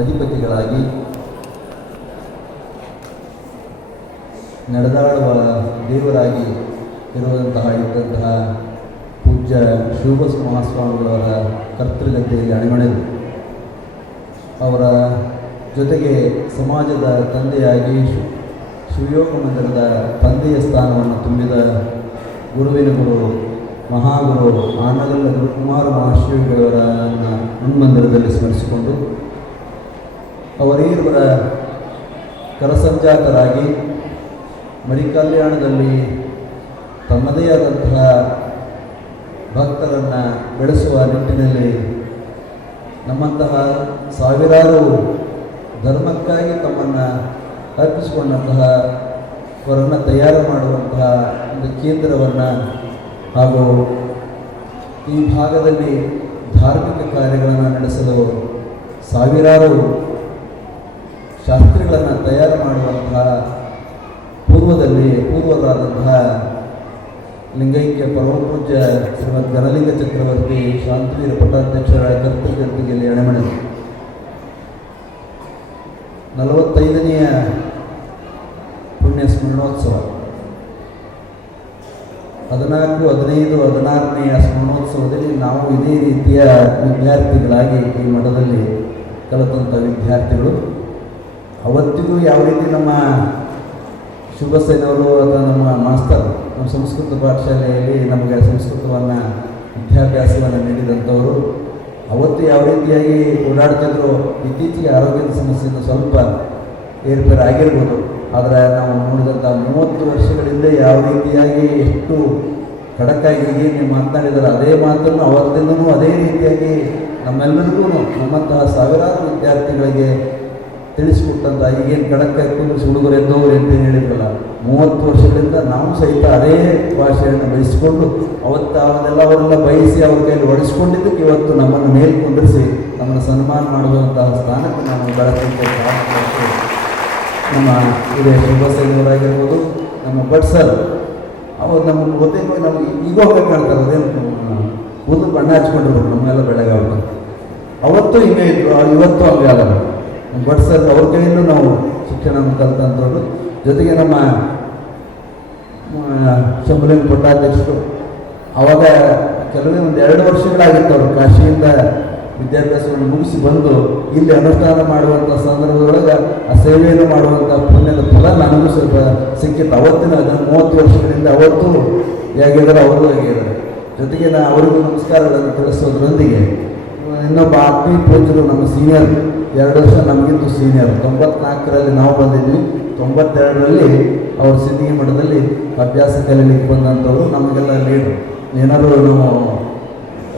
ಅಧಿಪತಿಗಳಾಗಿ ನಡೆದಾಡುವ ದೇವರಾಗಿ ಇದ್ದಂತಹ ಪೂಜ್ಯ ಶಿವಬಸ ಮಹಾಸ್ವಾಮಿಗಳವರ ಕರ್ತೃಗದ್ದೆಯಲ್ಲಿ ಅಣಿಮಣಿದು ಅವರ ಜೊತೆಗೆ ಸಮಾಜದ ತಂದೆಯಾಗಿ ಶಿವಯೋಗ ಮಂದಿರದ ತಂದೆಯ ಸ್ಥಾನವನ್ನು ತುಂಬಿದ ಗುರುವಿನ ಗುರು ಮಹಾಗುರು ಆನಗಲ್ಲ ಗುರುಕುಮಾರ ಮಹಾಶಿವಗಳವರನ್ನು ಹನುಮಂದಿರದಲ್ಲಿ ಸ್ಮರಿಸಿಕೊಂಡು ಅವರೀರ್ವರ ಕರಸಂಜಾತರಾಗಿ ಮರಿಕಲ್ಯಾಣದಲ್ಲಿ ತಮ್ಮದೇ ಆದಂತಹ ಭಕ್ತರನ್ನು ಬೆಳೆಸುವ ನಿಟ್ಟಿನಲ್ಲಿ ನಮ್ಮಂತಹ ಸಾವಿರಾರು ಧರ್ಮಕ್ಕಾಗಿ ತಮ್ಮನ್ನು ಅರ್ಪಿಸಿಕೊಂಡಂತಹ ಅವರನ್ನು ತಯಾರು ಮಾಡುವಂತಹ ಒಂದು ಕೇಂದ್ರವನ್ನು ಹಾಗೂ ಈ ಭಾಗದಲ್ಲಿ ಧಾರ್ಮಿಕ ಕಾರ್ಯಗಳನ್ನು ನಡೆಸಲು ಸಾವಿರಾರು ಶಾಸ್ತ್ರಿಗಳನ್ನು ತಯಾರು ಮಾಡುವಂತಹ ಪೂರ್ವರಾದಂತಹ ಲಿಂಗೈಕ್ಯ ಪರಮಪೂಜ್ಯ ಶ್ರೀಮದ್ ಘನಲಿಂಗ ಚಕ್ರವರ್ತಿ ಶಾಂತಿವೀರ ಪಟ್ಟಾಧ್ಯಕ್ಷರ ಕರ್ತೃಗದ್ದಿಗೆಯಲ್ಲಿ ಅಣೆಮಣೆ 45ನೇಯ ಪುಣ್ಯ ಸ್ಮರಣೋತ್ಸವ 14, 15, 16ನೇಯ ಸ್ಮರಣೋತ್ಸವದಲ್ಲಿ ನಾವು ಇದೇ ರೀತಿಯ ವಿದ್ಯಾರ್ಥಿಗಳಾಗಿ ಈ ಮಠದಲ್ಲಿ ಕಲಿತಂಥ ವಿದ್ಯಾರ್ಥಿಗಳು ಅವತ್ತಿಗೂ ಯಾವ ರೀತಿ ನಮ್ಮ ಶಿವಸೇನವರು ಅಥವಾ ನಮ್ಮ ಮಾಸ್ತರ್ ನಮ್ಮ ಸಂಸ್ಕೃತ ಪಾಠಶಾಲೆಯಲ್ಲಿ ನಮಗೆ ಸಂಸ್ಕೃತವನ್ನು ವಿದ್ಯಾಭ್ಯಾಸವನ್ನು ನೀಡಿದಂಥವರು ಅವತ್ತು ಯಾವ ರೀತಿಯಾಗಿ ಓಡಾಡ್ತಿದ್ರು. ಇತ್ತೀಚೆಗೆ ಆರೋಗ್ಯದ ಸಮಸ್ಯೆಯಿಂದ ಸ್ವಲ್ಪ ಏರ್ಪೇರು ಆಗಿರ್ಬೋದು. ಆದರೆ ನಾವು ನೋಡಿದಂಥ 30 ವರ್ಷಗಳಿಂದ ಯಾವ ರೀತಿಯಾಗಿ ಎಷ್ಟು ಖಡಕ್ಕಾಗಿ ನೀವು ಮಾತನಾಡಿದರೆ ಅದೇ ಮಾತನ್ನು ಅವತ್ತಿಂದನೂ ಅದೇ ರೀತಿಯಾಗಿ ನಮ್ಮೆಲ್ಲರಿಗೂ ನಮ್ಮಂತಹ ಸಾವಿರಾರು ವಿದ್ಯಾರ್ಥಿಗಳಿಗೆ ತಿಳಿಸಿಕೊಟ್ಟಂಥ ಈಗೇನು ಖಡಕ್ಕಾಗಿ ಹುಡುಗರು ಎದ್ದವರು ಅಂತ ಹೇಳಿದ್ರಲ್ಲ 30 ವರ್ಷಗಳಿಂದ ನಾವು ಸಹಿತ ಅದೇ ಭಾಷೆಯನ್ನು ಬಯಸಿಕೊಂಡು ಅವರೆಲ್ಲ ಬಯಸಿ ಅವ್ರ ಕೈಯಲ್ಲಿ ಒಡಿಸ್ಕೊಂಡಿದ್ದಕ್ಕೆ ಇವತ್ತು ನಮ್ಮನ್ನು ಮೇಲೆ ಕುಂದಿರಿಸಿ ನಮ್ಮನ್ನು ಸನ್ಮಾನ ಮಾಡುವಂತಹ ಸ್ಥಾನಕ್ಕೆ ನಾವು ಬೆಳೆದಂತೆ ನಮ್ಮ ಇದೇ ಶಿವಸೇನವರಾಗಿರ್ಬೋದು, ನಮ್ಮ ಭಟ್ ಸರ್ ಅವ್ರು ನಮಗೆ ಗೊತ್ತಿಗೆ ನಮ್ಗೆ ಈಗ ಹೋಗ್ಬೇಕು ಕಾಣ್ತಾರೆ. ಅದೇನು ಕೂದಲು ಬಣ್ಣ ಹಚ್ಕೊಂಡಿರ್ಬೇಕು ನಮ್ಮೆಲ್ಲ ಬೆಳಗಾವಿ ಅವತ್ತು ಹಿಂಗೆ ಇದ್ರು, ಇವತ್ತು ಹಂಗೆ ಆಗಲ್ಲ. ನಮ್ಮ ಭಟ್ ಸರ್ ಅವ್ರ ಕೈಯಲ್ಲೂ ನಾವು ಶಿಕ್ಷಣ ಕಲಿತಂಥವ್ರು. ಜೊತೆಗೆ ನಮ್ಮ ಶಂಭುಲಿಂಗ ಪಟ್ಟಾಧ್ಯಕ್ಷರು ಆವಾಗ ಕೆಲವೇ 2 ವರ್ಷಗಳಾಗಿತ್ತು ಅವರು ಕಾಶಿಯಿಂದ ವಿದ್ಯಾಭ್ಯಾಸವನ್ನು ಮುಗಿಸಿ ಬಂದು ಇಲ್ಲಿ ಅನುಷ್ಠಾನ ಮಾಡುವಂಥ ಸಂದರ್ಭದೊಳಗೆ ಆ ಸೇವೆಯನ್ನು ಮಾಡುವಂಥ ಪುಣ್ಯದ ಫಲ ನನಗೂ ಸ್ವಲ್ಪ ಸಿಕ್ಕಿತ್ತು. ಅವತ್ತಿನ 30 ವರ್ಷಗಳಿಂದ ಅವತ್ತು ಹೇಗಿದ್ದಾರೆ ಅವರು ಹೇಗಿದ್ದಾರೆ. ಜೊತೆಗೆ ಅವರಿಗೂ ನಮಸ್ಕಾರಗಳನ್ನು ತಿಳಿಸೋದ್ರೊಂದಿಗೆ ಇನ್ನೊಬ್ಬ ಆತ್ಮೀಯ ಪೂಜ್ಯರು ನಮ್ಮ ಸೀನಿಯರ್ 2 ವರ್ಷ ನಮಗಿಂತೂ ಸೀನಿಯರ್ 94ರಲ್ಲಿ ನಾವು ಬಂದಿದ್ವಿ. 92ರಲ್ಲಿ ಅವರು ಸಿದ್ಧಿಗೆ ಮಠದಲ್ಲಿ ಅಭ್ಯಾಸ ಕಲೀಲಿಕ್ಕೆ ಬಂದಂಥವ್ರು ನಮಗೆಲ್ಲ ಲೀಡ್ರು. ಏನಾದರೂ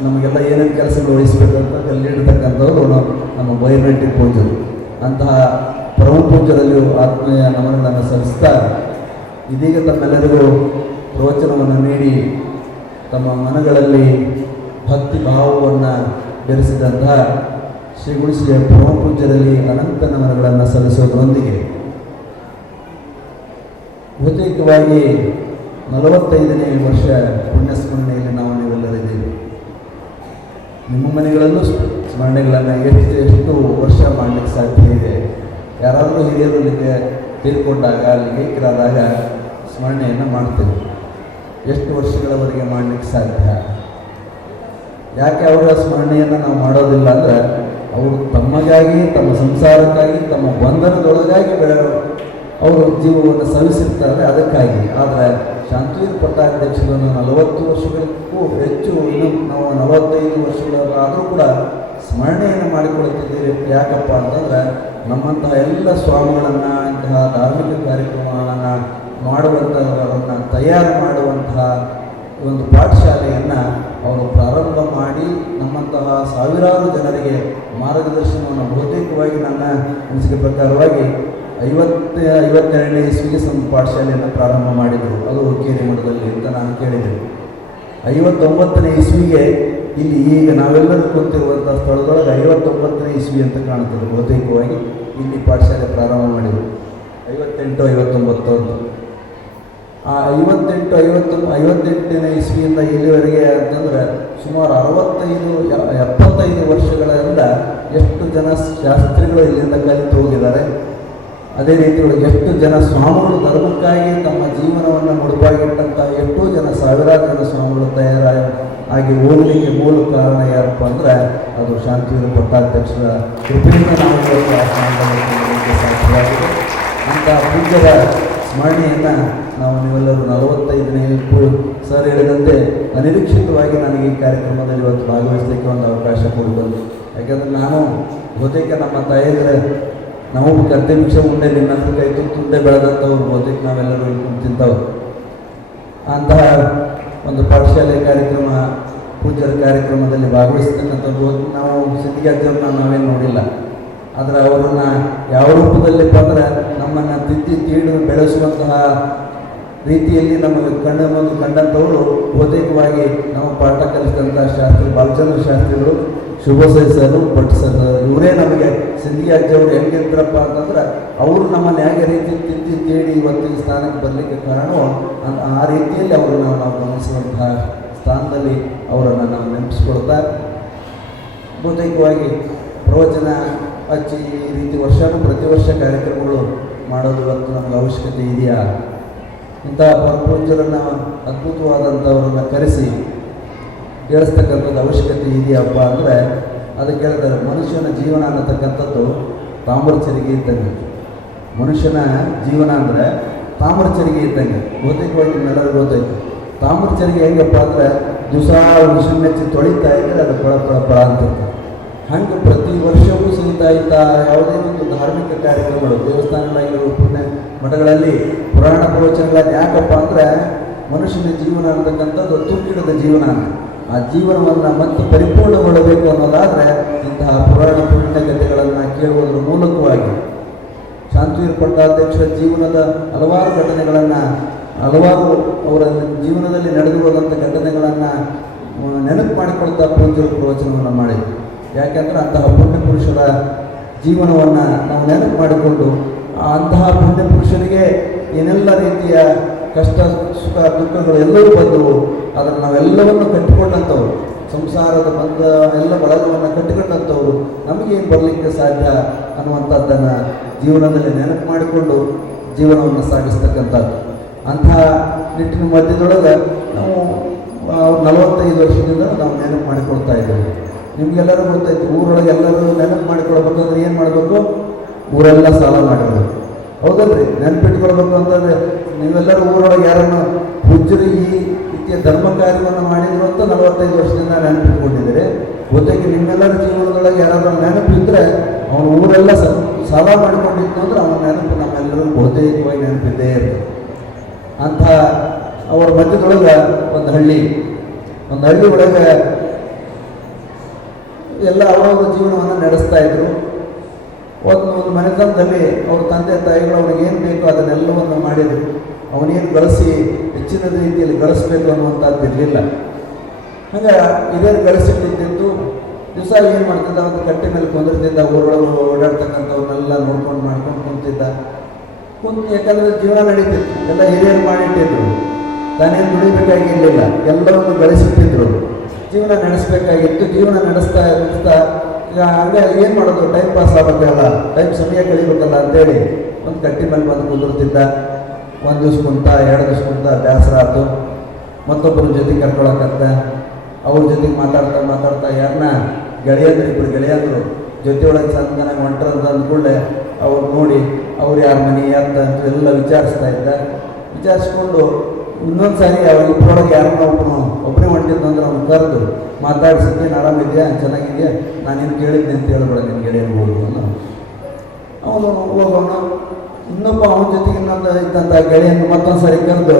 ನಮಗೆಲ್ಲ ಏನೇನು ಕೆಲಸಗಳು ವಹಿಸಬೇಕಂತ ಲೀಡ್ತಕ್ಕಂಥವ್ರು ನಮ್ಮ ಬೈರಟ್ಟಿ ಪೂಜ್ಯರು. ಅಂತಹ ಪರಮ ಪೂಜ್ಯರಲ್ಲಿ ಆತ್ಮೀಯ ನಮನಗಳನ್ನು ಸಲ್ಲಿಸ್ತಾ ಇದೀಗ ತಮ್ಮೆಲ್ಲರಿಗೂ ಪ್ರವಚನವನ್ನು ನೀಡಿ ತಮ್ಮ ಮನಗಳಲ್ಲಿ ಭಕ್ತಿ ಭಾವವನ್ನು ಬೆರೆಸಿದಂತಹ ಶ್ರೀ ಗುಡಿಸಿಯ ಪರಮ ಪೂಜ್ಯರಲ್ಲಿ ಅನಂತ ನಮನಗಳನ್ನು ಸಲ್ಲಿಸೋದ್ರೊಂದಿಗೆ ಬಹುತೇಕವಾಗಿ 45ನೇ ವರ್ಷ ಪುಣ್ಯಸ್ಮರಣೆಯಲ್ಲಿ ನಾವು ನೀವೆಲ್ಲರಿದ್ದೀವಿ. ನಿಮ್ಮ ಮನೆಗಳಲ್ಲೂ ಸ್ಮರಣೆಗಳನ್ನು ಎಷ್ಟು ವರ್ಷ ಮಾಡಲಿಕ್ಕೆ ಸಾಧ್ಯ ಇದೆ. ಯಾರಾದರೂ ಹಿರಿಯರು ತೀರ್ಕೊಂಡಾಗ ಲಿಂಗೈಕ್ಯರಾದಾಗ ಸ್ಮರಣೆಯನ್ನು ಮಾಡ್ತೇವೆ. ಎಷ್ಟು ವರ್ಷಗಳವರೆಗೆ ಮಾಡಲಿಕ್ಕೆ ಸಾಧ್ಯ? ಯಾಕೆ ಅವರ ಸ್ಮರಣೆಯನ್ನು ನಾವು ಮಾಡೋದಿಲ್ಲ ಅಂದರೆ ಅವರು ತಮಗಾಗಿ, ತಮ್ಮ ಸಂಸಾರಕ್ಕಾಗಿ, ತಮ್ಮ ಬಂಧನದೊಳಗಾಗಿ ಅವರು ಜೀವವನ್ನು ಸವಿಸಿರ್ತಾರೆ, ಅದಕ್ಕಾಗಿ. ಆದರೆ ಶಾಂತಿವೀರ ಪಟ್ಟಾಧ್ಯಕ್ಷರನ್ನು 40 ವರ್ಷಗಳಿಗೂ ಹೆಚ್ಚು, ಇನ್ನು ನಾವು 45 ವರ್ಷಗಳಾದರೂ ಕೂಡ ಸ್ಮರಣೆಯನ್ನು ಮಾಡಿಕೊಳ್ಳುತ್ತಿದ್ದೇವೆ. ಯಾಕಪ್ಪ ಅಂತಂದರೆ ನಮ್ಮಂತಹ ಎಲ್ಲ ಸ್ವಾಮಿಗಳನ್ನು, ಇಂತಹ ಧಾರ್ಮಿಕ ಕಾರ್ಯಕ್ರಮಗಳನ್ನು ಮಾಡುವಂಥವರನ್ನು ತಯಾರು ಮಾಡುವಂತಹ ಒಂದು ಪಾಠಶಾಲೆಯನ್ನು ಅವರು ಪ್ರಾರಂಭ ಮಾಡಿ ನಮ್ಮಂತಹ ಸಾವಿರಾರು ಜನರಿಗೆ ಮಾರ್ಗದರ್ಶನವನ್ನು ಬಹುತೇಕವಾಗಿ ನನ್ನ ಅನಿಸಿಕೆ ಪ್ರಕಾರವಾಗಿ 52ನೇ ಇಸ್ವಿಗೆ ಪಾಠಶಾಲೆಯನ್ನು ಪ್ರಾರಂಭ ಮಾಡಿದರು. ಅದು ಹುಕ್ಕೇರಿ ಮಠದಲ್ಲಿ ಅಂತ ನಾನು ಕೇಳಿದೆ. 59ನೇ ಇಸ್ವಿಗೆ ಇಲ್ಲಿ ಈಗ ನಾವೆಲ್ಲರೂ ಕೂತಿರುವಂಥ ಸ್ಥಳದೊಳಗೆ 59ನೇ ಇಸ್ವಿ ಅಂತ ಕಾಣುತ್ತದೆ. ಬಹುತೇಕವಾಗಿ ಇಲ್ಲಿ ಪಾಠಶಾಲೆ ಪ್ರಾರಂಭ ಮಾಡಿದರು 58, 59 ಅಂತ. ಆ 58ನೇ ಇಸ್ವಿಯಿಂದ ಇಲ್ಲಿವರೆಗೆ ಅಂತಂದರೆ ಸುಮಾರು 75 ವರ್ಷಗಳಿಂದ ಎಷ್ಟು ಜನ ಶಾಸ್ತ್ರಿಗಳು ಇಲ್ಲಿಂದ ಕಲಿತು ಹೋಗಿದ್ದಾರೆ. ಅದೇ ರೀತಿ ಒಳಗೆ ಎಷ್ಟು ಜನ ಸ್ವಾಮಿಗಳು ಧರ್ಮಕ್ಕಾಗಿ ತಮ್ಮ ಜೀವನವನ್ನು ಮುಡುಪಾಗಿಟ್ಟಂಥ ಎಷ್ಟೋ ಜನ ಸಾವಿರಾರು ಜನ ಸ್ವಾಮಿಗಳು ಆಗಿ ಹೋಗಲಿಕ್ಕೆ ಮೂಲ ಕಾರಣ ಯಾರಪ್ಪ ಅಂದರೆ ಅದು ಶಾಂತಿವೀರ ಪಟ್ಟಾಧ್ಯಕ್ಷರ ಕೃಪೆಯಿಂದ ನಾವು ಸಾಧ್ಯವಾಗಿದೆ. ಅಂಥ ಪೂಜ್ಯರ ಸ್ಮರಣೆಯನ್ನು ನಾವು ನೀವೆಲ್ಲರೂ 45ನೇ ಸರ್ ಹೇಳಿದಂತೆ ಅನಿರೀಕ್ಷಿತವಾಗಿ ನನಗೆ ಈ ಕಾರ್ಯಕ್ರಮದಲ್ಲಿ ಇವತ್ತು ಭಾಗವಹಿಸಲಿಕ್ಕೆ ಒಂದು ಅವಕಾಶ ಕೊಡಬಲ್ಲೆ. ಯಾಕೆಂದರೆ ನಾನು ಬಹುತೇಕ ನಮ್ಮ ತಾಯಿಯಂದರೆ ನಾವು ಗದ್ದೆ ಭಿಕ್ಷೆ ಉಂಡೆ ನಿನ್ನಂತ ಕೈ ತುಂಡೆ ಬೆಳೆದಂಥವ್ರು ಬಹುತೇಕ ನಾವೆಲ್ಲರೂ ಇಲ್ಲಿ ತಿಂತವ್ರು. ಅಂತಹ ಒಂದು ಪಾಠಶಾಲೆ ಕಾರ್ಯಕ್ರಮ ಪೂಜ್ಯರ ಕಾರ್ಯಕ್ರಮದಲ್ಲಿ ಭಾಗವಹಿಸ್ತಕ್ಕಂಥದ್ದು ನಾವು ಸಿದ್ಧಿಗಾಜ್ಯವ್ರನ್ನ ನಾವೇನು ನೋಡಿಲ್ಲ. ಆದರೆ ಅವರನ್ನು ಯಾವ ರೂಪದಲ್ಲಿಪ್ಪ ಅಂದರೆ ನಮ್ಮನ್ನು ತೀಡು ಬೆಳೆಸುವಂತಹ ರೀತಿಯಲ್ಲಿ ನಮಗೆ ಕಂಡಂಥವರು ಬಹುತೇಕವಾಗಿ ನಾವು ಪಾಠ ಕಲಿಸಿದಂಥ ಶಾಸ್ತ್ರಿ ಬಾಲಚಂದ್ರ ಶಾಸ್ತ್ರಿಗಳು, ಶುಭೋದಯ ಸರ್, ಭಟ್ ಸರ್, ಇವರೇ ನಮಗೆ ಸಿಂಧಿಯಾಜ್ಯವರು ಹೆಂಗಿದ್ರಪ್ಪ ಅಂತಂದ್ರೆ ಅವರು ನಮ್ಮನ್ನು ಹೇಗೆ ರೀತಿ ತೀಡಿ ಇವತ್ತು ಈ ಸ್ಥಾನಕ್ಕೆ ಬರಲಿಕ್ಕೆ ಕಾರಣವೋ ಆ ರೀತಿಯಲ್ಲಿ ಅವರನ್ನು ನಾವು ಗಮನಿಸುವಂತಹ ಸ್ಥಾನದಲ್ಲಿ ಅವರನ್ನು ನಾವು ನೆನಪಿಸ್ಕೊಳ್ತಾ ಬಹುತೇಕವಾಗಿ ಪ್ರವಚನ ಹಚ್ಚಿ ಈ ರೀತಿ ಪ್ರತಿ ವರ್ಷ ಕಾರ್ಯಕ್ರಮಗಳು ಮಾಡೋದು ಇವತ್ತು ನಮಗೆ ಅವಶ್ಯಕತೆ ಇದೆಯಾ? ಇಂಥ ಪರಪೂಜ್ಯರನ್ನು ಅದ್ಭುತವಾದಂಥವ್ರನ್ನ ಕರೆಸಿ ಕೇಳಿಸ್ತಕ್ಕಂಥದ್ದು ಅವಶ್ಯಕತೆ ಇದೆಯಪ್ಪ ಅಂದರೆ ಅದಕ್ಕೆ ಹೇಳ್ತಾರೆ, ಮನುಷ್ಯನ ಜೀವನ ಅನ್ನತಕ್ಕಂಥದ್ದು ತಾಮ್ರಚರಿಗೆ ಇದ್ದಂಗೆ. ಮನುಷ್ಯನ ಜೀವನ ಅಂದರೆ ತಾಮ್ರಚರಿಗೆ ಇದ್ದಂಗೆ. ಬಹುತೇಕವಾಗಿ ನಿಮ್ಮೆಲ್ಲರಿಗೂ ಗೊತ್ತಾಯ್ತು. ತಾಮ್ರಚರಿಗೆ ಹೆಂಗಪ್ಪ ಅಂದರೆ ದಿವಸ ಮಿಷನ್ ಮೆಚ್ಚಿ ತೊಳಿತಾ ಇದ್ದರೆ ಅದು ಪಳ ಅಂತಿರ್ತದೆ. ಹಂಗೆ ಪ್ರತಿ ವರ್ಷವೂ ಸಹಿತ ಯಾವುದೇ ಒಂದು ಧಾರ್ಮಿಕ ಕಾರ್ಯಕ್ರಮಗಳು ದೇವಸ್ಥಾನಗಳಾಗಿರೋ ಪುಣ್ಯ ಮಠಗಳಲ್ಲಿ ಪುರಾಣ ಪ್ರವಚನಗಳಲ್ಲಿ ಯಾಕಪ್ಪ ಅಂದರೆ ಮನುಷ್ಯನ ಜೀವನ ಅನ್ನತಕ್ಕಂಥದ್ದು ತುಕ್ಕಿಡದ ಜೀವನ. ಆ ಜೀವನವನ್ನು ಮತ್ತೆ ಪರಿಪೂರ್ಣಗೊಳ್ಳಬೇಕು ಅನ್ನೋದಾದರೆ ಇಂತಹ ಪುರಾಣ ಪುಣ್ಯಕಥೆಗಳನ್ನು ಕೇಳುವುದರ ಮೂಲಕವಾಗಿ ಶಾಂತಿವೀರ ಪಟ್ಟಾಧ್ಯಕ್ಷರ ಜೀವನದ ಹಲವಾರು ಘಟನೆಗಳನ್ನು ಹಲವಾರು ಅವರ ಜೀವನದಲ್ಲಿ ನಡೆದು ಹೋದಂಥ ಘಟನೆಗಳನ್ನು ನೆನಪು ಮಾಡಿಕೊಳ್ತಾ ಪೂಜ್ಯರ ಪ್ರವಚನವನ್ನು ಮಾಡಿದರು. ಯಾಕೆಂದರೆ ಅಂತಹ ಪುಣ್ಯ ಪುರುಷರ ಜೀವನವನ್ನು ನಾವು ನೆನಪು ಮಾಡಿಕೊಂಡು ಅಂತಹ ಪುಣ್ಯ ಪುರುಷರಿಗೆ ಏನೆಲ್ಲ ರೀತಿಯ ಕಷ್ಟ ಸುಖ ದುಃಖಗಳು ಎಲ್ಲವೂ ಬಂದವು. ಅದನ್ನು ನಾವೆಲ್ಲವನ್ನು ಕಟ್ಟಿಕೊಂಡಂಥವ್ರು, ಸಂಸಾರದ ಬಂದ ಎಲ್ಲ ಬಳಗವನ್ನು ಕಟ್ಟಿಕೊಂಡಂಥವ್ರು ನಮಗೇನು ಬರಲಿಕ್ಕೆ ಸಾಧ್ಯ ಅನ್ನುವಂಥದ್ದನ್ನು ಜೀವನದಲ್ಲಿ ನೆನಪು ಮಾಡಿಕೊಂಡು ಜೀವನವನ್ನು ಸಾಗಿಸ್ತಕ್ಕಂಥದ್ದು. ಅಂತಹ ನಿಟ್ಟಿನ ಮಧ್ಯದೊಳಗೆ ನಾವು 45 ವರ್ಷದಿಂದ ನಾವು ನೆನಪು ಮಾಡಿಕೊಳ್ತಾ ಇದ್ದೇವೆ. ನಿಮಗೆಲ್ಲರೂ ಗೊತ್ತಾಯ್ತು, ಊರೊಳಗೆ ಎಲ್ಲರೂ ನೆನಪು ಮಾಡಿಕೊಳ್ಬೇಕಂದ್ರೆ ಏನು ಮಾಡಬೇಕು? ಊರೆಲ್ಲ ಸಾಲ ಮಾಡಿರ್ಬೇಕು, ಹೌದಲ್ರಿ? ನೆನಪಿಟ್ಕೊಳ್ಬೇಕು ಅಂತಂದರೆ ನೀವೆಲ್ಲರೂ ಊರೊಳಗೆ ಯಾರನ್ನು ಪೂಜ್ಯರು ಈ ರೀತಿಯ ಧರ್ಮ ಕಾರ್ಯವನ್ನು ಮಾಡಿದ್ರು ಅಂತ 45 ವರ್ಷದಿಂದ ನೆನಪಿಟ್ಕೊಂಡಿದ್ದೀರಿ. ಜೊತೆಗೆ ನಿಮ್ಮೆಲ್ಲರ ಜೀವನದೊಳಗೆ ಯಾರಾದ್ರೂ ನೆನಪಿದ್ದರೆ ಅವನು ಊರೆಲ್ಲ ಸಾಲ ಮಾಡಿಕೊಂಡಿತ್ತು ಅಂದರೆ ಅವನ ನೆನಪು ನಮ್ಮೆಲ್ಲರೂ ಬಹುತೇಕವಾಗಿ ನೆನಪಿದ್ದೇ ಇರ್ತದೆ. ಅಂಥ ಅವರ ಮಧ್ಯದೊಳಗೆ ಒಂದು ಹಳ್ಳಿ ಒಳಗೆ ಎಲ್ಲ ಅವರವರ ಜೀವನವನ್ನು ನಡೆಸ್ತಾ ಇದ್ರು. ಒಂದು ಮನೆತನದಲ್ಲಿ ಅವ್ರ ತಂದೆ ತಾಯಿಗಳು ಅವ್ರಿಗೆ ಏನು ಬೇಕೋ ಅದನ್ನೆಲ್ಲವನ್ನು ಮಾಡಿದರು. ಅವನೇನು ಗಳಿಸಿ ಹೆಚ್ಚಿನ ರೀತಿಯಲ್ಲಿ ಗಳಿಸ್ಬೇಕು ಅನ್ನುವಂಥದ್ದು ಇರಲಿಲ್ಲ. ಹಂಗೆ ಹಿರಿಯರು ಗಳಿಸಿಟ್ಟಿದ್ದು ದಿವಸ ಏನು ಮಾಡ್ತಿದ್ದ, ಒಂದು ಕಟ್ಟೆ ಮೇಲೆ ಕುಂದಿರ್ತಿದ್ದ, ಊರೊಳಗೆ ಓಡಾಡ್ತಕ್ಕಂಥವ್ರನ್ನೆಲ್ಲ ನೋಡ್ಕೊಂಡು ಮಾಡ್ಕೊಂಡು ಕುಂತಿದ್ದ. ಯಾಕಂದರೆ ಜೀವನ ನಡೀತಿತ್ತು, ಎಲ್ಲ ಹಿರಿಯರು ಮಾಡಿಟ್ಟಿದ್ರು. ತಾನೇನು ದುಡಿಬೇಕಾಗಿರಲಿಲ್ಲ, ಎಲ್ಲವನ್ನು ಗಳಿಸಿಟ್ಟಿದ್ರು. ಜೀವನ ನಡೆಸಬೇಕಾಗಿತ್ತು. ಜೀವನ ನಡೆಸ್ತಾ ಈಗ ಹಂಗೆ ಏನು ಮಾಡೋದು, ಟೈಮ್ ಪಾಸ್ ಆಗಬೇಕಲ್ಲ, ಸಮಯ ಕಳಿಬೇಕಲ್ಲ ಅಂತೇಳಿ ಒಂದು ಕಟ್ಟಿ ಮೇಲೆ ಬಂದು ಕುದುರ್ತಿದ್ದ. 1 ದಿವ್ಸ ಕುಂತ 2 ದಿವ್ಸ ಕುಂತ ಬೇಸರ ಆಯ್ತು. ಮತ್ತೊಬ್ಬರ ಜೊತೆ ಕರ್ಕೊಳಕತ್ತ. ಅವ್ರ ಜೊತೆಗೆ ಮಾತಾಡ್ತಾ ಯಾರನ್ನ ಇಬ್ಬರು ಗೆಳೆಯಂದರು ಜೊತೆ ಒಳಗೆ ಸಂತಾನಾಗ ಹೊಂಟ್ರಂತ ಅಂದ್ಕೊಳ್ಳೆ ಅವ್ರು ನೋಡಿ ಅವ್ರು ಯಾರ ಮನೆ ಅಂತ ಎಲ್ಲ ವಿಚಾರಿಸ್ತಾ ಇದ್ದ. ವಿಚಾರಿಸ್ಕೊಂಡು ಇನ್ನೊಂದು ಸಾರಿ ಅವ್ರು ಇಬ್ಬರೊಳಗೆ ಯಾರನ್ನ ಒಬ್ಬನೇ ಹೊಂಟಿದ್ದು ಅಂದ್ರೆ ಅವ್ನು ಕರೆದು ಮಾತಾಡಿಸಿದ್ದೇನು, ಆರಾಮಿದೆಯಾ, ಚೆನ್ನಾಗಿದೆಯಾ, ನಾನೇನು ಕೇಳಿದ್ದೆ ಅಂತ ಹೇಳ್ಬೇಡ ನಿನ್ನ ಗೆಳೆಯನ್ಬೋದು ಅನ್ನೋ. ಅವನು ಹೋಗೋಣ. ಇನ್ನೊಬ್ಬ ಅವನ ಜೊತೆಗೆ ಇನ್ನೊಂದು ಇದ್ದಂಥ ಗೆಳೆಯನ್ನು ಮತ್ತೊಂದು ಸಾರಿ ಕರೆದು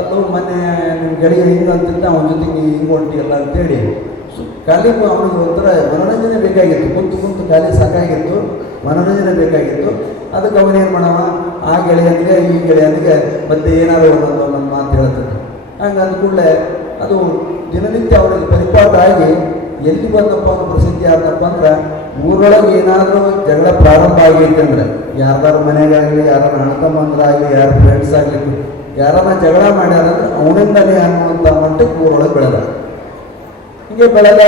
ಅದು ಮೊನ್ನೆ ನಿಮ್ಮ ಗೆಳೆಯ ಹಿಂಗೆ ಅಂತಿದ್ದ, ಅವನ ಜೊತೆಗೆ ಹಿಂಗೆ ಹೊಂಟಿಯಲ್ಲ ಅಂತೇಳಿ ಖಾಲಿ ಅವನಿಗೆ ಒಂಥರ ಮನೋರಂಜನೆ ಬೇಕಾಗಿತ್ತು. ಕುಂತು ಖಾಲಿ ಸಾಕಾಗಿತ್ತು, ಮನೋರಂಜನೆ ಬೇಕಾಗಿತ್ತು. ಅದಕ್ಕೆ ಅವನೇನು ಮಾಡವ, ಆ ಗೆಳೆಯನಿಗೆ ಈ ಗೆಳೆಯನಿಗೆ ಮತ್ತೆ ಏನಾದರೂ ಒಂದೊಂದು ಮಾತು ಹೇಳ್ತಾನೆ. ಹಂಗೆ ಅಂದ ಕೂಡಲೇ ಅದು ದಿನನಿತ್ಯ ಅವನಿಗೆ ಪರಿಪಾಠ ಆಗಿ ಎಲ್ಲಿ ಬಂದಪ್ಪ ಅನ್ನೋ ಪ್ರಸಿದ್ಧಿ ಆದಪ್ಪ ಅಂದ್ರೆ ಊರೊಳಗೆ ಏನಾದರೂ ಜಗಳ ಪ್ರಾರಂಭ ಆಗೈತೆ ಅಂದರೆ ಯಾರ್ದಾರು ಮನೆಗಾಗಲಿ, ಯಾರು ಅಣ್ಣ ತಮ್ಮಂದ್ರಾಗಲಿ, ಯಾರು ಫ್ರೆಂಡ್ಸ್ ಆಗಲಿ, ಯಾರನ್ನ ಜಗಳ ಮಾಡ್ಯಾರಂದ್ರೆ ಅವನಿಂದಲೇ ಅನ್ನುವಂಥ ಮಟ್ಟಕ್ಕೆ ಊರೊಳಗೆ ಬೆಳೆದ. ಹೀಗೆ ಬೆಳೆದ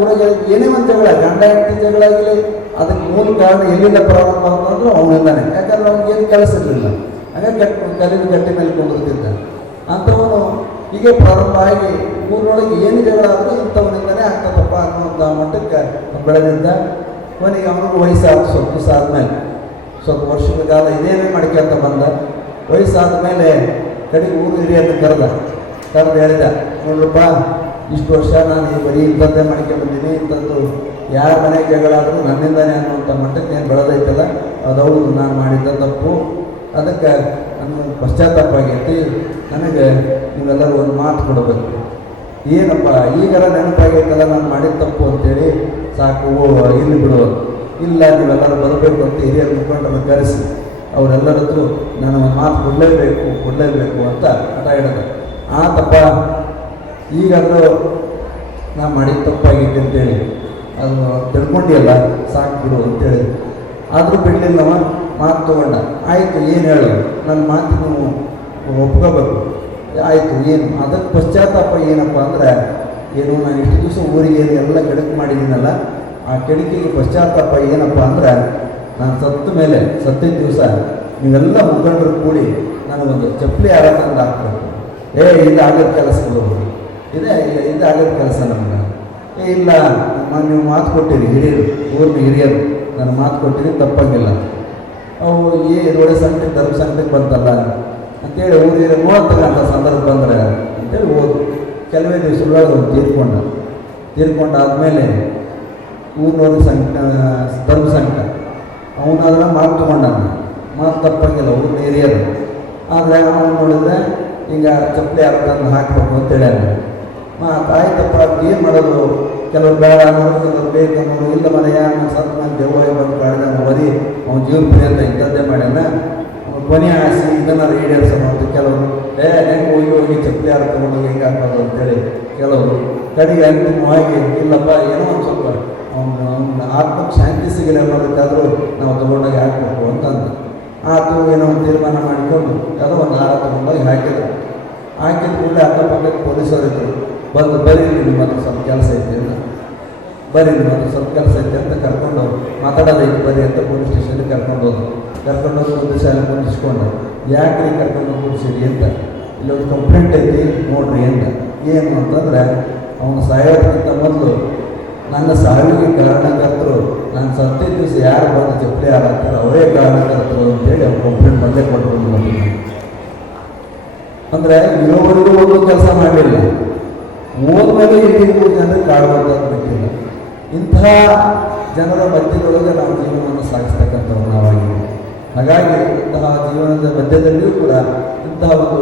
ಊರಿಗೆ ಏನೇ ಒಂದು ಜಗಳ, ಗಂಡ ಹೆಂಡತಿ ಜಗಳ ಆಗಲಿ, ಅದಕ್ಕೆ ಮೂಲ ಕಾರಣ ಎಲ್ಲಿಂದ ಪ್ರಾರಂಭ ಅಂತಂದ್ರೆ ಅವನಿಂದಾನೆ. ಯಾಕಂದ್ರೆ ಅವ್ನಿಗೆ ಏನು ಕಳಿಸಿರ್ಲಿಲ್ಲ, ಹಾಗಾಗಿ ಕಲ್ಲಿನ ಗಟ್ಟಿ ಮೇಲೆ ಕೊಂಡಿರ್ತಿದ್ದ ಅಂಥವನು. ಹೀಗೆ ಪ್ರಾರಂಭ ಆಗಿ ಊರೊಳಗೆ ಏನು ಜಗಳ ಆದರೂ ಇಂಥವನಿಂದನೇ ಆಗ್ತದಪ್ಪ ಅನ್ನುವಂಥ ಮಟ್ಟಕ್ಕೆ ಬೆಳೆದಿದ್ದ. ಕೊನೆಗೆ ಅವನಿಗೆ ವಯಸ್ಸಾದ ಸ್ವಲ್ಪ ದಿವಸ ಆದಮೇಲೆ, ಸ್ವಲ್ಪ ವರ್ಷಗಳ ಕಾಲ ಇದೇನೇ ಮಾಡ್ಕೊಂತ ಬಂದ. ವಯಸ್ಸಾದ ಮೇಲೆ ಕಡೆಗೆ ಊರು ಹಿರಿಯರನ್ನು ಕರೆದು ಹೇಳಿದ, ನೋಡ್ರಪ್ಪ, ಇಷ್ಟು ವರ್ಷ ನಾನು ಬರೀ ಇಂಥದ್ದೇ ಮಾಡ್ಕೊಂಡ್ಬಂದೀನಿ, ಇಂಥದ್ದು ಯಾರ ಮನೆಗೆ ಜಗಳ ಆದರೂ ನನ್ನಿಂದಾನೆ ಅನ್ನುವಂಥ ಮಟ್ಟಕ್ಕೆ ಏನು ಬೆಳೆದೈತಲ್ಲ, ಅದೌದು ನಾನು ಮಾಡಿದ್ದ ತಪ್ಪು, ಅದಕ್ಕೆ ನನಗೆ ಪಶ್ಚಾತ್ತಾಪ ಆಗೈತಿ. ನನಗೆ ನೀವೆಲ್ಲರೂ ಒಂದು ಮಾತು ಕೊಡಬೇಕು. ಏನಪ್ಪ ಈಗಾರ ನೆನಪಾಗೈತಲ್ಲ ನಾನು ಮಾಡಿದ ತಪ್ಪು ಅಂತೇಳಿ, ಸಾಕು ಇಲ್ಲಿ ಬಿಡು, ಇಲ್ಲ ನೀವೆಲ್ಲರೂ ಬರಬೇಕು ಅಂತ ಹಿರಿಯರ ಮುಖಂಡರನ್ನು ಕರೆಸಿ ಅವರೆಲ್ಲರ ಹತ್ರ ನಾನು ಒಂದು ಮಾತು ಕೊಡಲೇಬೇಕು ಅಂತ ಹಠ ಹಿಡಿದ. ಆತಪ್ಪ ಈಗಾದರೂ ನಾನು ಮಾಡಿದ ತಪ್ಪಾಗೈತೆ ಅಂತೇಳಿ ಅದು ತಿಳ್ಕೊಂಡಿಯಲ್ಲ, ಸಾಕು ಬಿಡು ಅಂತೇಳಿ. ಆದರೂ ಬಿಡಲಿಲ್ಲವ, ಮಾತು ತೊಗೊಂಡ. ಆಯಿತು, ಏನು ಹೇಳು, ನನ್ನ ಮಾತಿನ ಒಪ್ಕೋಬೇಕು. ಆಯಿತು, ಏನು ಅದಕ್ಕೆ ಪಶ್ಚಾತ್ತಾಪ ಏನಪ್ಪ ಅಂದ್ರೆ, ಏನು ನಾನು ಇಷ್ಟು ದಿವಸ ಊರಿಗೆ ಎಲ್ಲ ಕೆಡಕು ಮಾಡಿದ್ದೀನಲ್ಲ, ಆ ಕೆಡಕಿಗೆ ಪಶ್ಚಾತ್ತಾಪ ಏನಪ್ಪ ಅಂದ್ರೆ, ನಾನು ಸತ್ತಿದ ದಿವಸ ನೀವೆಲ್ಲ ಮುಖಂಡರು ಕೂಡಿ ನನಗೊಂದು ಚಪ್ಪಲಿ ತಂದು ಹಾಕ್ಬೇಕು. ಇದು ಆಗದ ಕೆಲಸ ಇದು ಆಗದ ಕೆಲಸ ನಮ್ಗೆ. ಇಲ್ಲ, ನೀವು ಮಾತು ಕೊಟ್ಟಿರಿ, ಊರಿನ ಹಿರಿಯರು ನಾನು ಮಾತು ಕೊಟ್ಟಿರಿ, ತಪ್ಪಂಗಿಲ್ಲ. ಅವು ಒಳ್ಳೆ ಸಂಕಟಕ್ಕೆ ಧರ್ಮ ಸಂಕಟಕ್ಕೆ ಬಂತಲ್ಲ ಅಂತೇಳಿ ಊರಿಗೆ ನೋಡ್ತಕ್ಕಂಥ ಸಂದರ್ಭ ಬಂದರೆ ಅಂತೇಳಿ ಹೋದು. ಕೆಲವೇ ದಿವಸಗಳೊಳಗೆ ತೀರ್ಕೊಂಡಾದ್ಮೇಲೆ ಊರಿನವ್ರಿಗೆ ಧರ್ಮ ಸಂಕಟ, ಅವನಾದ್ರೆ ಮಾತು ತೊಗೊಂಡ, ಮಾತು ತಪ್ಪಂಗಿಲ್ಲ ಊರಿನ ಹಿರಿಯರು. ಆದರೆ ಅವನು ನೋಡಿದ್ರೆ ಈಗ ಚಪ್ಪಲಿ ತಂದು ಹಾಕಬೇಕು ಅಂತೇಳಿ ಆಯ್ತಪ್ಪ, ಏನು ಮಾಡೋದು, ಕೆಲವರು ಬೇಡ ಅನ್ನೋರು, ಕೆಲವರು ಬೇಕು ಅನ್ನೋರು, ಇಲ್ಲ ಮನೆಯ ಸತ್ ಮಂದಿ ದೇವಾಯ ಬಂದು ಮಾಡಿದ ಬರೀ ಅವ್ನ ಜೀವನ ಪ್ರಿಯಂತ ಇಂಥದ್ದೇ ಮಾಡ್ಯಾನ, ಕೊನೆಯ ಆಸೆ ಇದನ್ನು ಈಡೇರಿಸೋಣ ಅಂತ ಕೆಲವರು, ಹೆಂಗೆ ಹೋಗಿ ಚಪ್ಪಲಿ ತಗೊಂಡು ಹೆಂಗೆ ಹಾಕೋದು ಅಂತೇಳಿ ಕೆಲವರು. ಕಡೆಗೆ ಅಂತಿಮವಾಗಿ ಇಲ್ಲಪ್ಪ, ಏನೋ ಒಂದು ಸ್ವಲ್ಪ ಅವನ ಆತ್ಮಕ್ಕೆ ಶಾಂತಿ ಸಿಗಲಿ ಅನ್ನೋದಕ್ಕಾದರೂ ನಾವು ತೊಗೊಂಡೋಗಿ ಹಾಕಬೇಕು ಅಂತಂದು ಆತು. ಏನೋ ಒಂದು ತೀರ್ಮಾನ ಮಾಡಿಕೊಂಡು ಯಾವುದೋ ಒಂದು ಹಾರ ತೊಗೊಂಡೋಗಿ ಹಾಕಿದ್ರು. ಹಾಕಿದ ಕೂಡಲೇ ಅಕ್ಕಪಕ್ಕಕ್ಕೆ ಪೊಲೀಸರು ಇದ್ದರು. ಬಂದು ಬರೀರಿ, ನಿಮ್ಮ ಹತ್ರ ಸ್ವಲ್ಪ ಕೆಲಸ ಐತೆ ಅಂತ, ಕರ್ಕೊಂಡು ಮಾತಾಡೋದೈತೆ ಬರೀ ಅಂತ ಪೊಲೀಸ್ ಸ್ಟೇಷನ್ಗೆ ಕರ್ಕೊಂಡೋಗಿ ಒಂದು ಶಾಲೆ ಕುಂದಿಸ್ಕೊಂಡು, ಯಾಕೆ ಕರ್ಕೊಂಡು ಕೂರಿಸಿರಿ ಅಂತ, ಇಲ್ಲೊಂದು ಕಂಪ್ಲೇಂಟ್ ಐತಿ ನೋಡ್ರಿ ಅಂತ. ಏನು ಅಂತಂದರೆ, ಅವನು ಸಾಯೋದಕ್ಕಿಂತ ಮೊದಲು ನನ್ನ ಸಾವಿಗೆ ಕಾರಣಕರ್ತರು, ನಾನು ಸತ್ತಿದ್ದ ದಿವಸ ಯಾರು ಬಂದು ಚಪ್ಪಲಿ ಹಾಕ್ತಾರೆ ಅವರೇ ಕಾರಣಕರ್ತರು ಅಂತೇಳಿ ಅವ್ರು ಕಂಪ್ಲೇಂಟ್ ಬಂದೇ ಕೊಟ್ಕೊಂಡು ಅಂದರೆ ಇರೋವರೆಗೂ ಒಂದು ಕೆಲಸ ಮಾಡಲಿಲ್ಲ, ಹೋದ್ಮೇಲೆ ಇಲ್ಲಿಗೂ ಜನರಿಗೆ ಕಾಡುವಂಥದ್ದು ಬಿಟ್ಟಿಲ್ಲ. ಇಂತಹ ಜನರ ಮಧ್ಯದೊಳಗೆ ನಾವು ಜೀವನವನ್ನು ಸಾಗಿಸ್ತಕ್ಕಂಥವ್ರು ನಾವಾಗಿದ್ದೀವಿ. ಹಾಗಾಗಿ ಇಂತಹ ಜೀವನದ ಮಧ್ಯದಲ್ಲಿಯೂ ಕೂಡ ಇಂತಹ ಒಂದು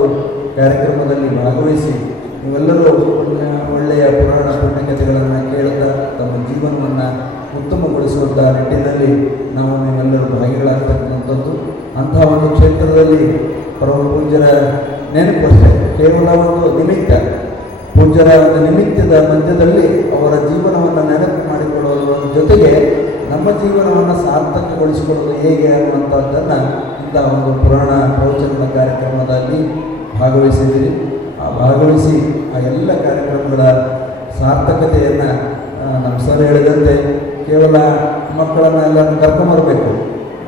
ಕಾರ್ಯಕ್ರಮದಲ್ಲಿ ಭಾಗವಹಿಸಿ ನೀವೆಲ್ಲರೂ ಒಳ್ಳೆಯ ಪುರಾಣ ಪುಣ್ಯಕಥೆಗಳನ್ನು ಕೇಳುತ್ತಾ ತಮ್ಮ ಜೀವನವನ್ನು ಉತ್ತಮಗೊಳಿಸುವಂಥ ನಿಟ್ಟಿನಲ್ಲಿ ನಾವು ನೀವೆಲ್ಲರೂ ಭಾಗಿಗಳಾಗ್ತಕ್ಕಂಥದ್ದು. ಅಂತಹ ಒಂದು ಕ್ಷೇತ್ರದಲ್ಲಿ ಪರಮ ಪೂಜ್ಯರ ನೆನಪು ಅಷ್ಟೇ, ಕೇವಲ ಒಂದು ನಿಮಿತ್ತ, ಪೂಜ್ಯರ ಒಂದು ನಿಮಿತ್ತದ ಮಧ್ಯದಲ್ಲಿ ಅವರ ಜೀವನವನ್ನು ನೆನಪು ಮಾಡಿಕೊಳ್ಳುವುದರ ಜೊತೆಗೆ ನಮ್ಮ ಜೀವನವನ್ನು ಸಾರ್ಥಕಗೊಳಿಸಿಕೊಳ್ಳುವುದು ಹೇಗೆ ಅನ್ನುವಂಥದ್ದನ್ನು ಇಂತಹ ಒಂದು ಪುರಾಣ ಪ್ರವಚನದ ಕಾರ್ಯಕ್ರಮದಲ್ಲಿ ಭಾಗವಹಿಸಿದ್ದೀರಿ. ಭಾಗವಹಿಸಿ ಆ ಎಲ್ಲ ಕಾರ್ಯಕ್ರಮಗಳ ಸಾರ್ಥಕತೆಯನ್ನು ನಮ್ಮ ಸರ್ ಹೇಳಿದಂತೆ ಕೇವಲ ಮಕ್ಕಳನ್ನು ಎಲ್ಲರನ್ನು ಕರ್ಕೊಂಬರಬೇಕು,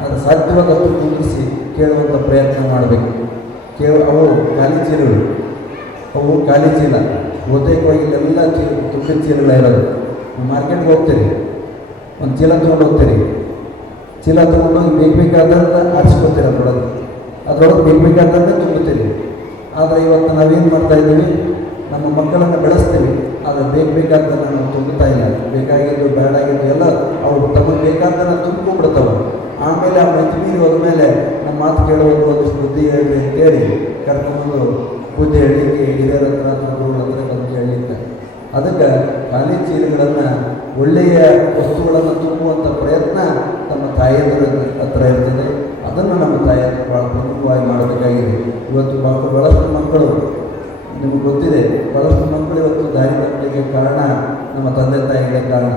ಅದು ಸಾಧ್ಯವಾದಷ್ಟು ಕೂಡಿಸಿ ಕೇಳುವಂಥ ಪ್ರಯತ್ನ ಮಾಡಬೇಕು. ಅವು ಖಾಲಿ ಚೀಲ ಬಹುತೇಕವಾಗಿ ಎಲ್ಲ ತುಂಬಿದ ಚೀಲಗಳ ಇರೋದು. ಮಾರ್ಕೆಟ್ಗೆ ಹೋಗ್ತೀರಿ, ಒಂದು ಚೀಲ ತೊಗೊಂಡು ಹೋಗ್ತೀರಿ, ಚೀಲ ತೊಗೊಂಡೋಗಿ ಬೇಕಾದಂತ ಆರಿಸ್ಕೊತೀರಿ, ಅದರೊಳಗೆ ಬೇಕಾದಂತೆ ತುಂಬುತ್ತೀರಿ. ಆದರೆ ಇವತ್ತು ನಾವೇನು ಮಾಡ್ತಾಯಿದ್ದೀವಿ, ನಮ್ಮ ಮಕ್ಕಳನ್ನು ಬೆಳೆಸ್ತೀವಿ, ಆದರೆ ಬೇಕಾದ್ದನ್ನು ನಾವು ತುಂಬುತ್ತಾ ಇಲ್ಲ. ಬೇಕಾಗಿದ್ದು ಬೇಡಾಗಿದ್ದು ಎಲ್ಲ ಅವು ತಮಗೆ ಬೇಕಾದ್ದನ್ನು ತುಂಬಿಕೊಂಡ್ಬಿಡ್ತವೆ. ಆಮೇಲೆ ಆ ಮೆಚ್ಚುಗೆ ಹೋದ್ಮೇಲೆ ನಮ್ಮ ಮಾತು ಕೇಳೋದು ಒಂದಿಷ್ಟು ಬುದ್ಧಿ ಹೇಳಿ ಅಂತೇಳಿ ಕರ್ಕೊಂಡು ಬುದ್ಧಿ ಹೇಳಲಿಕ್ಕೆ ಹಿರಿಯರ ಹತ್ರ ಗುರುಗಳ ಹತ್ರ ಬಂದು ಹೇಳಲಿಕ್ಕೆ, ಅದಕ್ಕೆ ಖಾಲಿ ಚೀಲಗಳನ್ನು ಒಳ್ಳೆಯ ವಸ್ತುಗಳನ್ನು ತುಂಬುವಂಥ ಪ್ರಯತ್ನ ನಮ್ಮ ತಾಯಿಯಂದ್ರ ಹತ್ರ ಇರ್ತದೆ. ಅದನ್ನು ನಮ್ಮ ತಾಯಿಯಂದ್ರ ಭಾಳ ಪ್ರಮುಖವಾಗಿ ಮಾಡಬೇಕಾಗಿದೆ. ಇವತ್ತು ಭಾಳಷ್ಟು ಮಕ್ಕಳು, ನಿಮಗೆ ಗೊತ್ತಿದೆ, ಭಾಳಷ್ಟು ಮಕ್ಕಳು ಇವತ್ತು ದಾರಿ ತಪ್ಪಲಿಕ್ಕೆ ಕಾರಣ ನಮ್ಮ ತಂದೆ ತಾಯಿಗಳೇ ಕಾರಣ.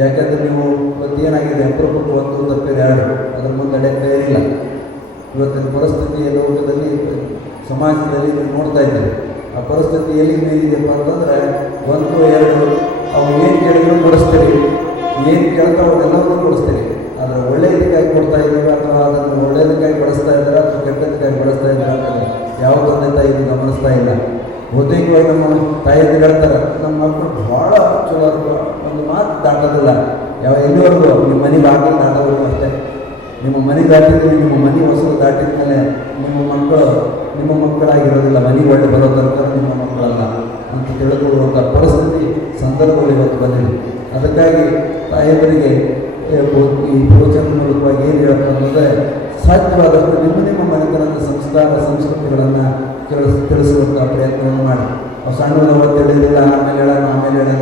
ಯಾಕಂದರೆ ನೀವು ಇವತ್ತು ಏನಾಗಿದೆ, ಅಪರೂಪಕ್ಕೆ ಒಂದು ತಪ್ಪಿದೆ ಎರಡು, ಅದ್ರ ಮುಂದೆ ನಡೆಯಲಿಲ್ಲ. ಇವತ್ತಿನ ಪರಿಸ್ಥಿತಿ ಲೋಕದಲ್ಲಿ ಸಮಾಜದಲ್ಲಿ ನೀವು ನೋಡ್ತಾ ಇದ್ದೀವಿ. ಆ ಪರಿಸ್ಥಿತಿ ಎಲ್ಲಿ ಮೀರಿದೆಪ್ಪ ಅಂತಂದರೆ 1 2 ಅವು ಏನು ಕೇಳಿದ್ರು ಕೊಡಿಸ್ತೀರಿ, ಏನು ಕೇಳ್ತಾವೆ ಅವನ್ನೆಲ್ಲವನ್ನೂ ಕೊಡಿಸ್ತೀರಿ. ಆದರೆ ಒಳ್ಳೆಯದಕ್ಕಾಗಿ ಕೊಡ್ತಾ ಇದ್ದೀವಿ ಅಥವಾ ಅದನ್ನು ಒಳ್ಳೆಯದಕ್ಕಾಗಿ ಬಳಸ್ತಾ ಇದ್ದಾರೆ ಅಥವಾ ಕೆಟ್ಟದಕ್ಕಾಗಿ ಬಳಸ್ತಾ ಇದ್ದಾರೆ ಅಂತ ಯಾವ ತಂದೆ ತಾಯಿ ಗಮನಿಸ್ತಾ ಇಲ್ಲ. ಬಹುತೇಕವಾಗಿ ನಮ್ಮ ತಾಯಿಯರು ಹೇಳ್ತಾರೆ, ನಮ್ಮ ಮಕ್ಕಳು ಭಾಳ ಚಲೋ ಒಂದು ಮಾತು ದಾಟೋದಿಲ್ಲ. ಎಲ್ಲಿವರೆಗೂ ನಿಮ್ಮ ಮನೆ ಬಾಗಿಲು ದಾಟೋದು ಅಷ್ಟೇ. ನಿಮ್ಮ ಮನೆ ದಾಟಿದ್ರೆ ನಿಮ್ಮ ಮನೆ ಹೊಸಲು ದಾಟಿದ ಮೇಲೆ ನಿಮ್ಮ ಮಕ್ಕಳಾಗಿರೋದಿಲ್ಲ, ಮನೆ ಒಳ್ಳೆ ಬರೋ ತನಕ ನಿಮ್ಮ ಮಕ್ಕಳಲ್ಲ ಅಂತ ತಿಳಿದುಕೊಳ್ಳುವಂಥ ಪರಿಸ್ಥಿತಿ ಸಂದರ್ಭಗಳು ಇವತ್ತು ಬಂದಿದೆ. ಅದಕ್ಕಾಗಿ ತಾಯಂದರಿಗೆ ಈ ಪ್ರವಚನ ಮೂಲಕವಾಗಿ ಏನು ಹೇಳ್ತಾರೆ ಅಂದರೆ, ಸಾಧ್ಯವಾದಷ್ಟು ನಿಮ್ಮ ಮನೆತನದ ಸಂಸ್ಕಾರ ಸಂಸ್ಕೃತಿಗಳನ್ನು ತಿಳಿಸುವಂಥ ಪ್ರಯತ್ನವನ್ನು ಮಾಡಿ. ಅವು ಸಣ್ಣದವ ತಿಳಿದಿಲ್ಲ ಆಮೇಲೆ ಹೇಳೋಣ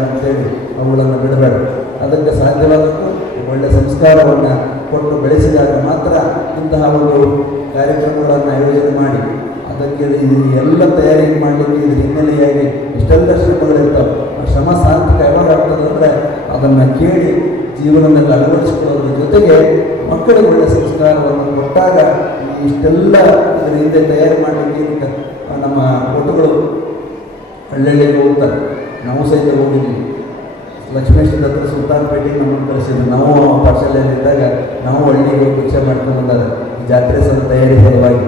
ಅಂತೇಳಿ ಅವುಗಳನ್ನು ಬಿಡಬೇಡ. ಅದಕ್ಕೆ ಸಾಧ್ಯವಾದಷ್ಟು ಒಳ್ಳೆಯ ಸಂಸ್ಕಾರವನ್ನು ಕೊಟ್ಟು ಬೆಳೆಸಿದಾಗ ಮಾತ್ರ ಇಂತಹ ಒಂದು ಕಾರ್ಯಕ್ರಮಗಳನ್ನು ಆಯೋಜನೆ ಮಾಡಿ ಅದಕ್ಕೆ ಎಲ್ಲ ತಯಾರಿ ಮಾಡಲಿಕ್ಕೆ ಇದು ಹಿನ್ನೆಲೆಯಾಗಿ ಇಷ್ಟೆಲ್ಲ ಶ್ರಮಗಳಿರ್ತಾವೆ. ಆ ಶ್ರಮ ಸಾರ್ಥಕ ಯಾವಾಗ ಆಗ್ತದೆ ಅಂದರೆ ಅದನ್ನು ಕೇಳಿ ಜೀವನದಲ್ಲಿ ಅಳವಡಿಸಿಕೊಳ್ಳೋದ್ರ ಜೊತೆಗೆ ಮಕ್ಕಳಿಗೆ ಒಳ್ಳೆಯ ಸಂಸ್ಕಾರವನ್ನು ಕೊಟ್ಟಾಗ ಇಷ್ಟೆಲ್ಲ ಅದರ ಹಿಂದೆ ತಯಾರಿ ಮಾಡಲಿಕ್ಕೆ ನಮ್ಮ ಒಟ್ಟುಗಳು ಹಳ್ಳಿಗೆ ಹೋಗ್ತಾರೆ. ನಾವು ಸಹಿತ ಹೋಗಿದ್ದೀವಿ. ಲಕ್ಷ್ಮೇಶ್ವರ ಹತ್ರ ಸುಲ್ತಾನ್ಪೇಟೆಗೆ ನಮ್ಮನ್ನು ಕಳಿಸಿದ್ರು. ನಾವು ಪಾಠಶಾಲೆಯಲ್ಲಿದ್ದಾಗ ನಾವು ಹಳ್ಳಿಗೆ ಹೋಗಿ ಭಿಕ್ಷೆ ಮಾಡ್ಕೊಂಡು ಬಂದಾಗ ಜಾತ್ರೆ ತಯಾರಿ ಸಲುವಾಗಿ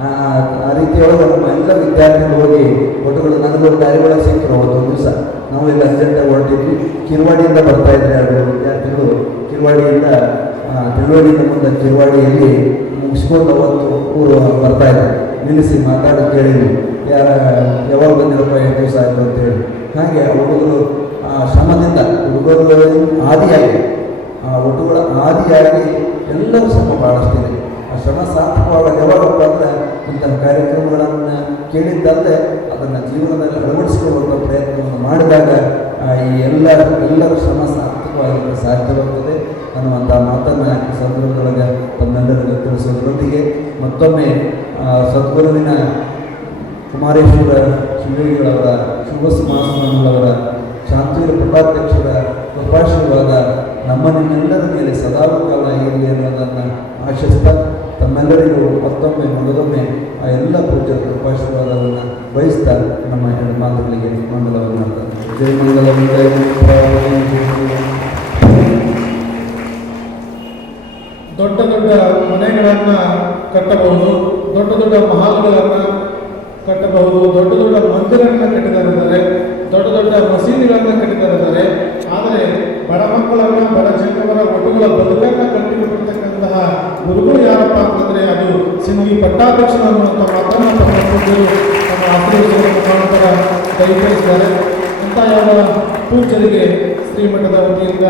ಆ ರೀತಿಯೊಳಗೆ ನಮ್ಮ ಎಲ್ಲ ವಿದ್ಯಾರ್ಥಿಗಳು ಹೋಗಿ ಒಟ್ಟುಗಳು ನನಗೊಂದು ದಾರಿಗಳಾಗಿ ಸಿಕ್ಕರು. ಒಂದು ದಿವಸ ನಾವು ಇಲ್ಲಿ ಅರ್ಜೆಂಟಾಗಿ ಹೊರಟಿದ್ವಿ. ಕಿರ್ವಾಡಿಯಿಂದ ಬರ್ತಾಯಿದ್ರೆ 2 ವಿದ್ಯಾರ್ಥಿಗಳು ಕಿರ್ವಾಡಿಯಿಂದ ಮುಂದೆ ಕಿರ್ವಾಡಿಯಲ್ಲಿ ಮುಗಿಸ್ಕೊಂಡು ಅವತ್ತು ಊರು ಬರ್ತಾಯಿದ್ರು. ನಿಲ್ಲಿಸಿ ಮಾತಾಡಿ ಕೇಳಿದ್ವಿ, ಯಾವಾಗ ಬಂದಿರಪ್ಪ 2 ದಿವಸ ಆಯಿತು ಅಂತೇಳಿ. ಹಾಗೆ ಹುಡುಗರು ಶ್ರಮದಿಂದ ಹುಡುಗರು ಆದಿಯಾಗಿ ಒಟ್ಟುಗಳ ಆದಿಯಾಗಿ ಎಲ್ಲರೂ ಶ್ರಮ ಭಾಳಷ್ಟಿದೆ. ಆ ಶ್ರಮ ಸಾರ್ಥಕವಾಗ ಯಾವಾಗಪ್ಪ ಅಂದರೆ ಇಂತಹ ಕಾರ್ಯಕ್ರಮಗಳನ್ನು ಕೇಳಿದ್ದಲ್ಲದೆ ಅದನ್ನು ಜೀವನದಲ್ಲಿ ಅಳವಡಿಸಿಕೊಳ್ಳುವಂಥ ಪ್ರಯತ್ನವನ್ನು ಮಾಡಿದಾಗ ಈ ಎಲ್ಲರ ಶ್ರಮ ಸಾರ್ಥಕವಾಗಿ ಸಾಧ್ಯವಾಗ್ತದೆ ಅನ್ನುವಂಥ ಮಾತನ್ನು ಈ ಸಂದರ್ಭದೊಳಗೆ ತಮ್ಮೆಲ್ಲರಿಗೂ ತಿಳಿಸೋದ್ರೊಂದಿಗೆ ಮತ್ತೊಮ್ಮೆ ಸದ್ಗುರುವಿನ ಕುಮಾರೇಶ್ವರ ಶಿವಯೋಗಿಗಳವರ ಶಿವಸ್ವಾಮಿಗಳವರ ಶಾಂತಿವೀರ ಪ್ರಭಾಧ್ಯಕ್ಷರ ಕೃಪಾಶೀರ್ವಾದ ನಿಮ್ಮೆಲ್ಲರ ಮೇಲೆ ಸದಾಕಾಲ ಇರಲಿ ಅನ್ನೋದನ್ನು ಆಶಿಸ್ತಾ ತಮ್ಮೆಲ್ಲರಿಗೂ ಮತ್ತೊಮ್ಮೆ ಆ ಎಲ್ಲ ಪೂಜ್ಯರ ಕೃಪಾಶೀರ್ವಾದವನ್ನು ಬಯಸ್ತಾ ನಮ್ಮ 2 ಮಾತುಗಳಿಗೆ ಮಂಗಲವನ್ನು ಮಾಡ್ತಾರೆ. ಜೈ ಮಂಗಲಂ ಜೈ ದೊಡ್ಡ ದೊಡ್ಡ ಮನೆಗಳನ್ನು ಕಟ್ಟಬಹುದು, ದೊಡ್ಡ ದೊಡ್ಡ ಮಹಲ್ಗಳನ್ನು ಕಟ್ಟಬಹುದು, ದೊಡ್ಡ ದೊಡ್ಡ ಮಂದಿರಗಳನ್ನು ಕಟ್ಟಿದ್ದಾರೆ, ದೊಡ್ಡ ದೊಡ್ಡ ಮಸೀದಿಗಳನ್ನು ಕಟ್ಟಿದ್ದಾರೆ. ಆದರೆ ಬಡ ಮಕ್ಕಳನ್ನು ಬಡ ಜನರ ಒಟ್ಟುಗಳ ಬದುಕನ್ನು ಕಟ್ಟಿಕೊಟ್ಟಿರ್ತಕ್ಕಂತಹ ಗುರುಗಳು ಯಾರಪ್ಪ ಅಂತಂದರೆ ಅದು ಸಿಂಗಿ ಪಟ್ಟಾಧ್ಯಕ್ಷರು ಅನ್ನುವಂಥ ಮಾತನ್ನು ನಮ್ಮ ಆಶೀರ್ವಾದದ ಮುಖಾಂತರ ದಯಪಾಲಿಸಿದ್ದಾರೆ. ಅಂತ ಯಾವ ಪೂಜ್ಯರಿಗೆ ಶ್ರೀಮಠದ ವತಿಯಿಂದ